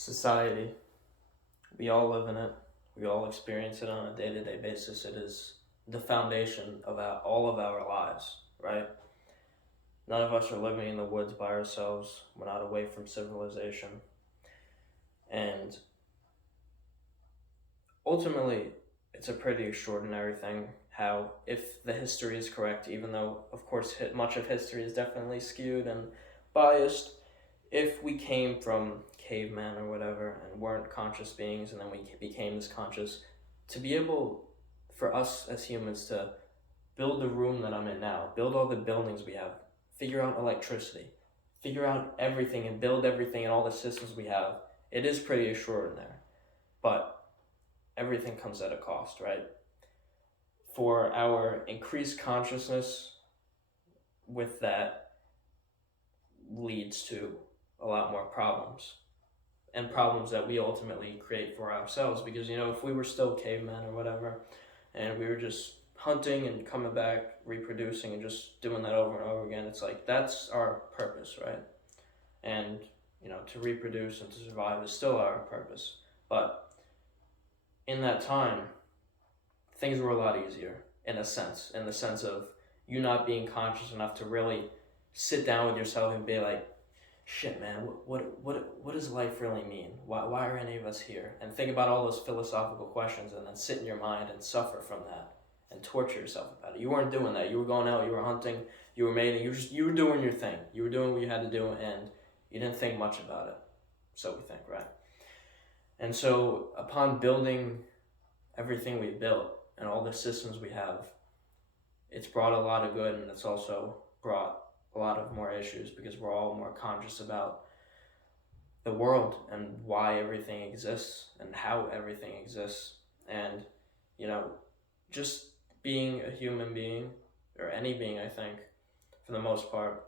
Society, we all live in it. We all experience it on a day-to-day basis. It is the foundation of all of our lives, right? None of us are living in the woods by ourselves. We're not away from civilization. And ultimately, it's a pretty extraordinary thing how, if the history is correct, even though, of course, much of history is definitely skewed and biased, if we came from cavemen or whatever and weren't conscious beings and then we became this conscious, to be able for us as humans to build the room that I'm in now, build all the buildings we have, figure out electricity, figure out everything and build everything and all the systems we have, it is pretty extraordinary. But everything comes at a cost, right? For our increased consciousness with that leads to a lot more problems, and problems that we ultimately create for ourselves. Because, if we were still cavemen or whatever, and we were just hunting and coming back, reproducing, and just doing that over and over again, it's like that's our purpose, right? And, to reproduce and to survive is still our purpose. But in that time, things were a lot easier, in the sense of you not being conscious enough to really sit down with yourself and be like, shit, man, what does life really mean? Why are any of us here? And think about all those philosophical questions, and then sit in your mind and suffer from that and torture yourself about it. You weren't doing that. You were going out, you were hunting, you were mating, you were doing your thing. You were doing what you had to do, and you didn't think much about it. So we think, right? And so upon building everything we built and all the systems we have, it's brought a lot of good, and it's also brought a lot of more issues, because we're all more conscious about the world and why everything exists and how everything exists. And, just being a human being, or any being, I think, for the most part,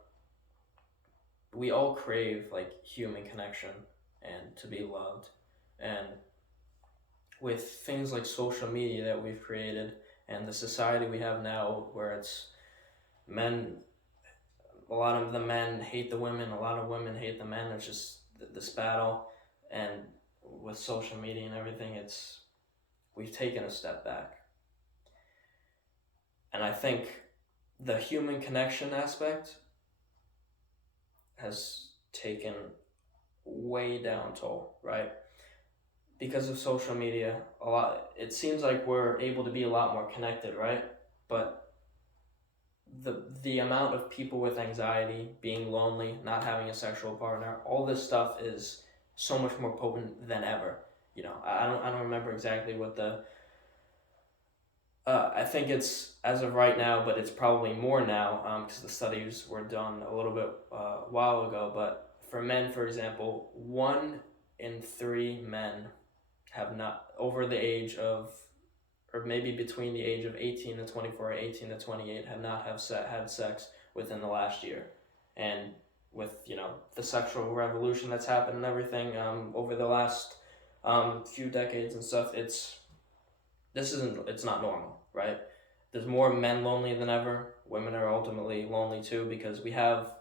we all crave like human connection and to be loved. And with things like social media that we've created and the society we have now, where it's men, a lot of the men hate the women, a lot of women hate the men. It's just this battle. And with social media and everything, we've taken a step back. And I think the human connection aspect has taken way down toll, right? Because of social media, it seems like we're able to be a lot more connected, right? But the amount of people with anxiety, being lonely, not having a sexual partner, all this stuff is so much more potent than ever. I don't remember exactly what I think it's as of right now, but it's probably more now, because the studies were done a little bit while ago. But for men, for example, 1 in 3 men have not, over the age of, or maybe between the age of 18 to 24 or 18 to 28, have not had sex within the last year. And with, the sexual revolution that's happened and everything over the last few decades and stuff, it's not normal, right? There's more men lonely than ever. Women are ultimately lonely too, because we have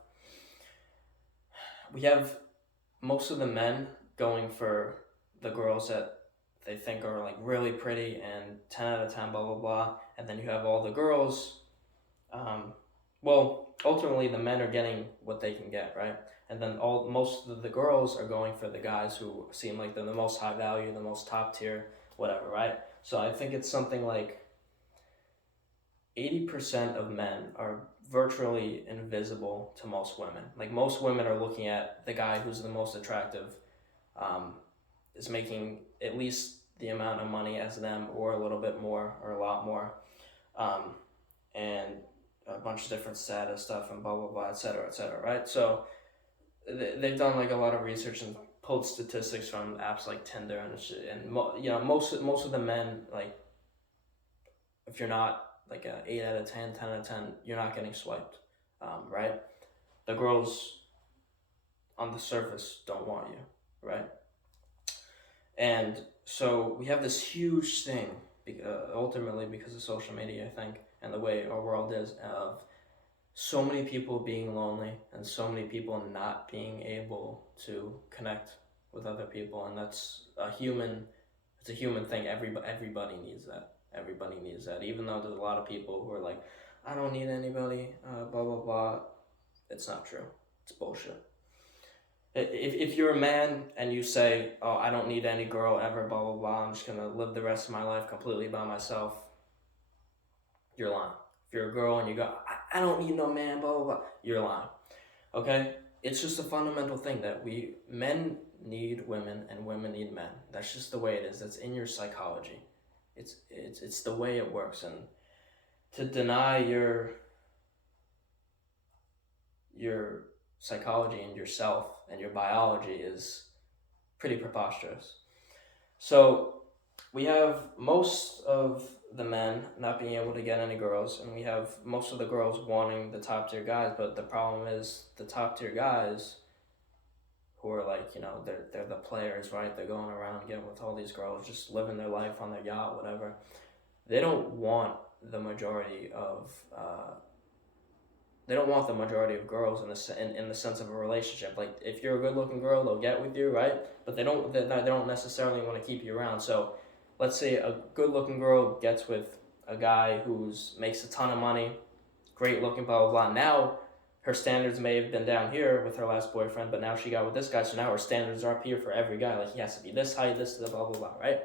most of the men going for the girls that they think are like really pretty and 10 out of 10, blah blah blah. And then you have all the girls, ultimately the men are getting what they can get, right? And then most of the girls are going for the guys who seem like they're the most high value, the most top tier, whatever, right? So I think it's something like 80% of men are virtually invisible to most women. Like, most women are looking at the guy who's the most attractive, is making at least the amount of money as them, or a little bit more, or a lot more, and a bunch of different status stuff and blah blah blah, etc., right? So they've done like a lot of research and pulled statistics from apps like Tinder and most of the men, like, if you're not like a 8 out of 10, 10 out of 10, you're not getting swiped, right? The girls on the surface don't want you, right? And so we have this huge thing, ultimately because of social media, I think, and the way our world is, of so many people being lonely and so many people not being able to connect with other people, and that's a human. It's a human thing. Everybody needs that. Everybody needs that. Even though there's a lot of people who are like, I don't need anybody. Blah blah blah. It's not true. It's bullshit. If you're a man and you say, oh, I don't need any girl ever, blah blah blah, I'm just gonna live the rest of my life completely by myself, you're lying. If you're a girl and you go, I don't need no man, blah blah blah, you're lying. Okay? It's just a fundamental thing that men need women and women need men. That's just the way it is. That's in your psychology. It's the way it works. And to deny your psychology and yourself and your biology is pretty preposterous. So we have most of the men not being able to get any girls, and we have most of the girls wanting the top tier guys. But the problem is the top tier guys, who are like, they're the players, right? They're going around getting with all these girls, just living their life on their yacht, whatever. They don't want the majority of girls in the sense of a relationship. Like, if you're a good looking girl, they'll get with you, right? But they don't necessarily want to keep you around. So let's say a good looking girl gets with a guy who's makes a ton of money, great looking, blah blah blah. Now her standards may have been down here with her last boyfriend, but now she got with this guy, so now her standards are up here for every guy. Like, he has to be this height, this, blah blah blah, right?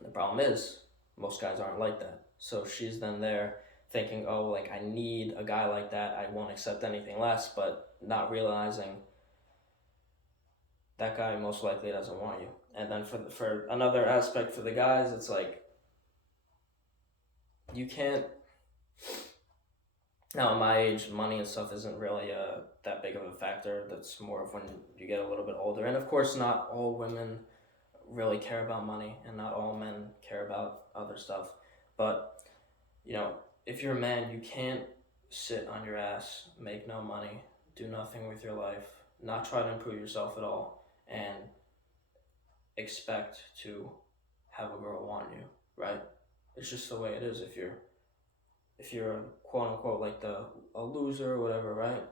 The problem is most guys aren't like that. So she's then there thinking, oh, like, I need a guy like that, I won't accept anything less, but not realizing that guy most likely doesn't want you. And then for another aspect for the guys, it's like, you can't. Now, at my age, money and stuff isn't really that big of a factor. That's more of when you get a little bit older. And of course, not all women really care about money, and not all men care about other stuff. But, if you're a man, you can't sit on your ass, make no money, do nothing with your life, not try to improve yourself at all, and expect to have a girl want you, right? It's just the way it is. If you're quote unquote like a loser or whatever, right?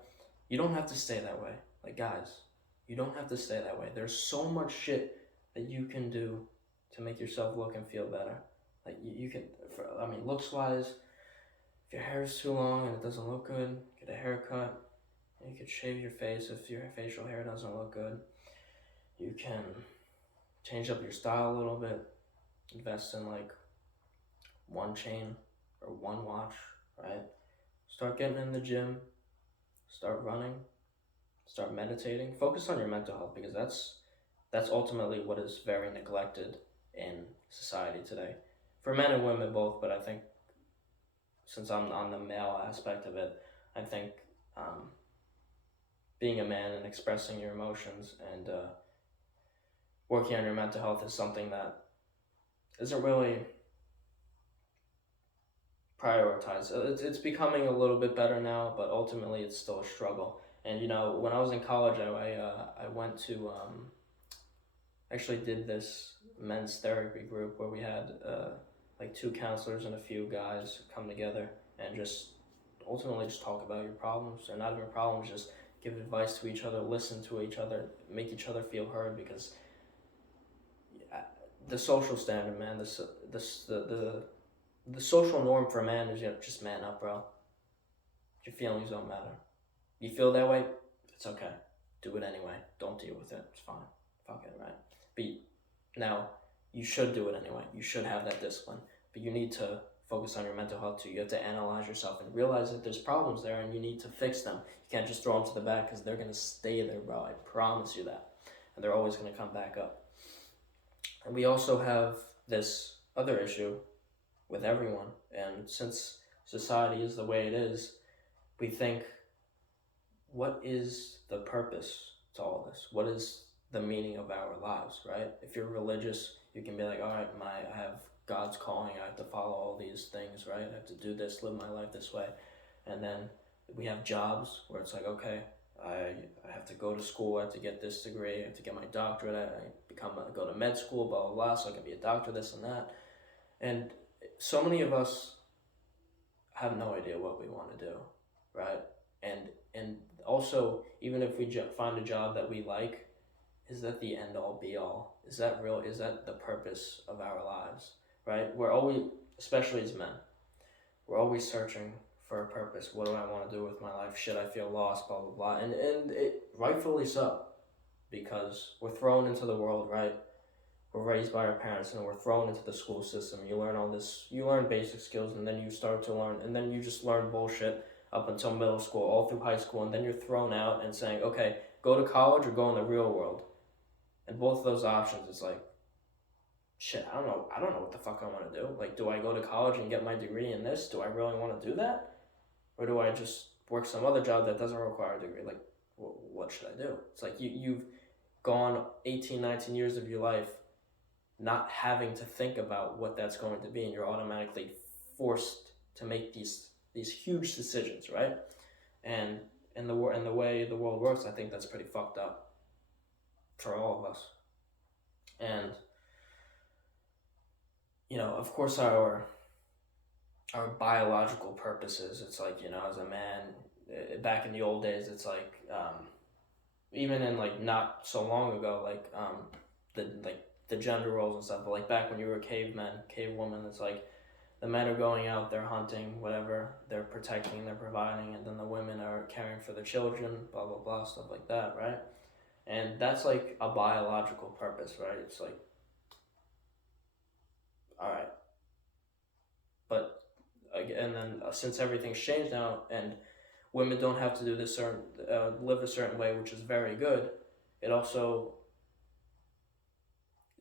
You don't have to stay that way. Like, guys, you don't have to stay that way. There's so much shit that you can do to make yourself look and feel better. Like, you can, looks wise, if your hair is too long and it doesn't look good, get a haircut. You could shave your face if your facial hair doesn't look good. You can change up your style a little bit, invest in like one chain or one watch, right? Start getting in the gym, start running, start meditating. Focus on your mental health, because that's ultimately what is very neglected in society today, for men and women both. But I think, since I'm on the male aspect of it, I think being a man and expressing your emotions and working on your mental health is something that isn't really prioritized. It's becoming a little bit better now, but ultimately it's still a struggle. And when I was in college, I went to actually did this men's therapy group where we had like two counselors and a few guys come together and just ultimately just talk about your problems, or not even problems, just give advice to each other, listen to each other, make each other feel heard. Because the social standard, man, the social norm for a man is, just man up, bro. Your feelings don't matter. You feel that way, it's okay. Do it anyway. Don't deal with it. It's fine. Fuck it, right? But now, you should do it anyway. You should have that discipline. But you need to focus on your mental health too. You have to analyze yourself and realize that there's problems there, and you need to fix them. You can't just throw them to the back, because they're going to stay there, bro. I promise you that. And they're always going to come back up. And we also have this other issue with everyone. And since society is the way it is, we think, what is the purpose to all this? What is the meaning of our lives, right? If you're religious, you can be like, all right, I have God's calling, I have to follow all these things, right? I have to do this, live my life this way. And then we have jobs where it's like, okay, I have to go to school, I have to get this degree, I have to get my doctorate, I go to med school, blah, blah, blah, so I can be a doctor, this and that. And so many of us have no idea what we want to do, right? And also, even if we find a job that we like, is that the end all be all? Is that real? Is that the purpose of our lives? Right? We're always, especially as men, we're always searching for a purpose. What do I want to do with my life? Should I feel lost? Blah blah blah. And it rightfully so, because we're thrown into the world, right? We're raised by our parents and we're thrown into the school system. You learn all this, you learn basic skills, and then you start to learn, and then you just learn bullshit up until middle school, all through high school, and then you're thrown out and saying, okay, go to college or go in the real world. And both of those options, it's like, shit, I don't know what the fuck I want to do. Like, do I go to college and get my degree in this? Do I really want to do that? Or do I just work some other job that doesn't require a degree? Like, what should I do? It's like you've gone 18, 19 years of your life not having to think about what that's going to be, and you're automatically forced to make these huge decisions, right? And in the way the world works, I think that's pretty fucked up for all of us. And of course, our biological purposes. It's like, as a man, back in the old days, it's like even in like not so long ago, like the gender roles and stuff. But like back when you were cavemen, cavewoman, it's like the men are going out, they're hunting, whatever, they're protecting, they're providing, and then the women are caring for the children, blah blah blah, stuff like that, right? And that's like a biological purpose, right? It's like, all right, but and then since everything's changed now and women don't have to do this certain live a certain way, which is very good, it also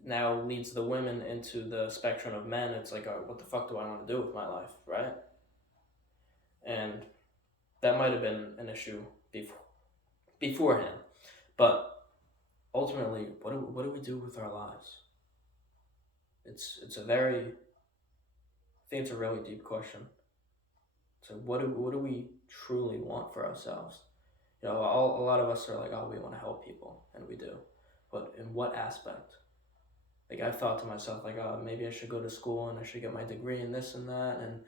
now leads the women into the spectrum of men. It's like, what the fuck do I want to do with my life, right? And that might have been an issue beforehand, but ultimately, what do we do with our lives? It's a very, I think it's a really deep question. So what do we truly want for ourselves? A lot of us are like, oh, we want to help people, and we do, but in what aspect? Like, I've thought to myself, like, oh, maybe I should go to school and I should get my degree in this and that, and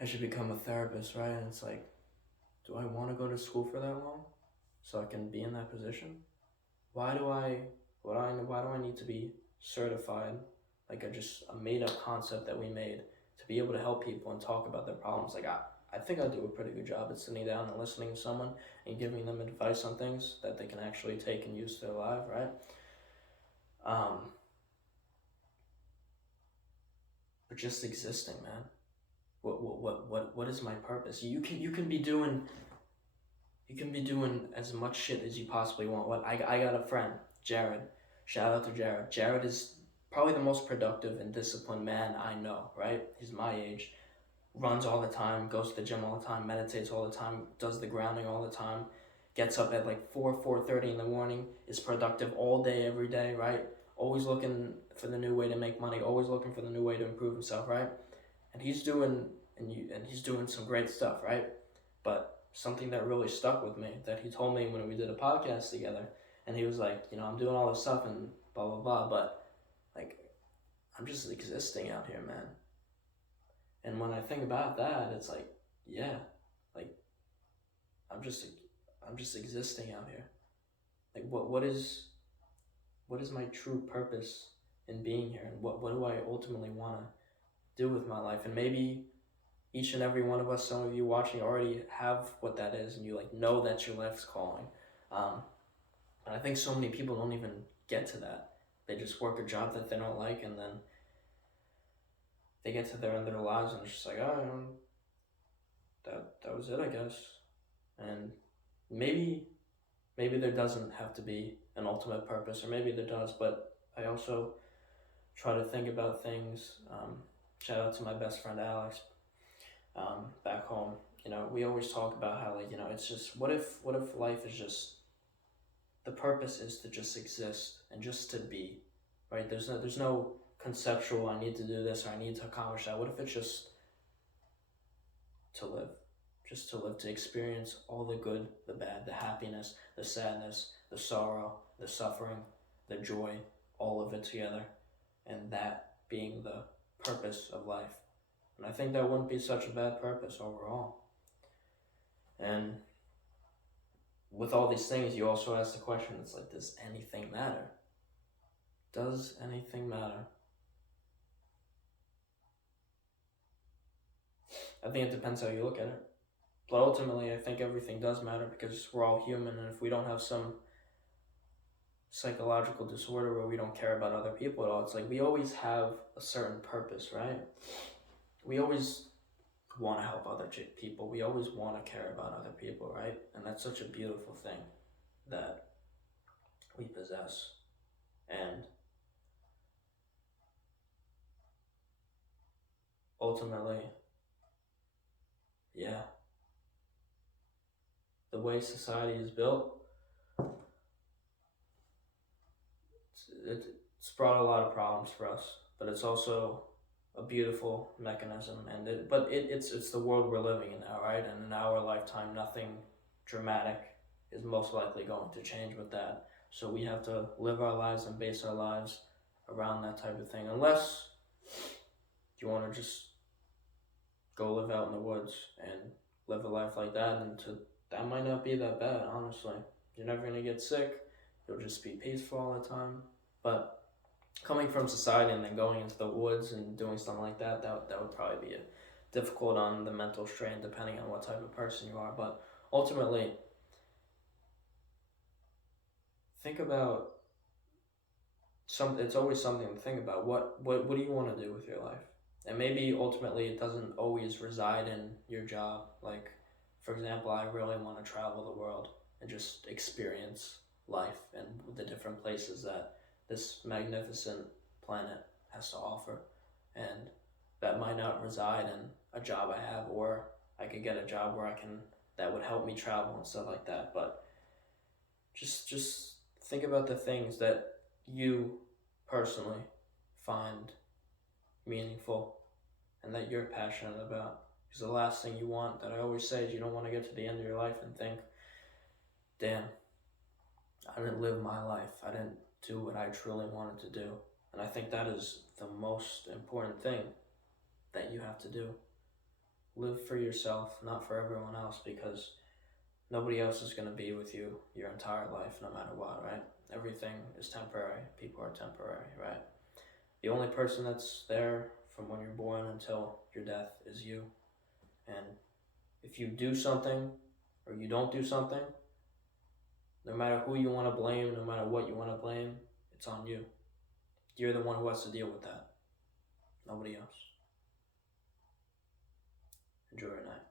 I should become a therapist, right? And it's like, do I want to go to school for that long so I can be in that position? Why do I need to be certified, like a made up concept that we made to be able to help people and talk about their problems? Like, I think I do a pretty good job at sitting down and listening to someone and giving them advice on things that they can actually take and use to their life, right? But just existing, man. What is my purpose? You can be doing as much shit as you possibly want. I got a friend, Jared. Shout out to Jared. Jared is probably the most productive and disciplined man I know, right? He's my age. Runs all the time, goes to the gym all the time, meditates all the time, does the grounding all the time, gets up at like 4:30 in the morning, is productive all day, every day, right? Always looking for the new way to make money, always looking for the new way to improve himself, right? And he's doing some great stuff, right? But something that really stuck with me that he told me when we did a podcast together, and he was like, I'm doing all this stuff and blah blah blah, but like, I'm just existing out here, man. And when I think about that, it's like, yeah, like I'm just existing out here. Like, what is my true purpose in being here, and what do I ultimately want to do with my life? And maybe each and every one of us, some of you watching, already have what that is, and you like know that's your life's calling. And I think so many people don't even get to that. They just work a job that they don't like, and then they get to the end of their lives, and it's just like, oh, that was it, I guess. And maybe there doesn't have to be an ultimate purpose, or maybe there does, but I also try to think about things. Shout out to my best friend Alex, back home. We always talk about how, like, it's just, what if life is just, the purpose is to just exist and just to be, right? There's no conceptual, I need to do this or I need to accomplish that. What if it's just to live? Just to live, to experience all the good, the bad, the happiness, the sadness, the sorrow, the suffering, the joy, all of it together, and that being the purpose of life. And I think that wouldn't be such a bad purpose overall. And with all these things, you also ask the question, it's like, does anything matter? Does anything matter? I think it depends how you look at it. But ultimately, I think everything does matter because we're all human, and if we don't have some psychological disorder where we don't care about other people at all, it's like we always have a certain purpose, right? We always want to help other people. We always want to care about other people, right? And that's such a beautiful thing that we possess. And ultimately, yeah, the way society is built, it's brought a lot of problems for us, but it's also a beautiful mechanism. And it's the world we're living in now, right? And in our lifetime, nothing dramatic is most likely going to change with that. So we have to live our lives and base our lives around that type of thing, unless you want to just go live out in the woods and live a life like that, and that might not be that bad, honestly. You're never gonna get sick. You'll just be peaceful all the time. But coming from society and then going into the woods and doing something like that would probably be difficult on the mental strain, depending on what type of person you are. But ultimately, think about it's always something to think about. What do you want to do with your life? And maybe ultimately it doesn't always reside in your job. Like, for example, I really want to travel the world and just experience life and the different places that this magnificent planet has to offer. And that might not reside in a job I have, or I could get a job where that would help me travel and stuff like that. But just think about the things that you personally find meaningful and that you're passionate about. Because the last thing you want, that I always say, is you don't want to get to the end of your life and think, damn, I didn't live my life. I didn't do what I truly wanted to do. And I think that is the most important thing that you have to do. Live for yourself, not for everyone else, because nobody else is going to be with you your entire life, no matter what, right? Everything is temporary. People are temporary, right? The only person that's there from when you're born until your death is you. And if you do something or you don't do something, no matter who you want to blame, no matter what you want to blame, it's on you. You're the one who has to deal with that. Nobody else. Enjoy your night.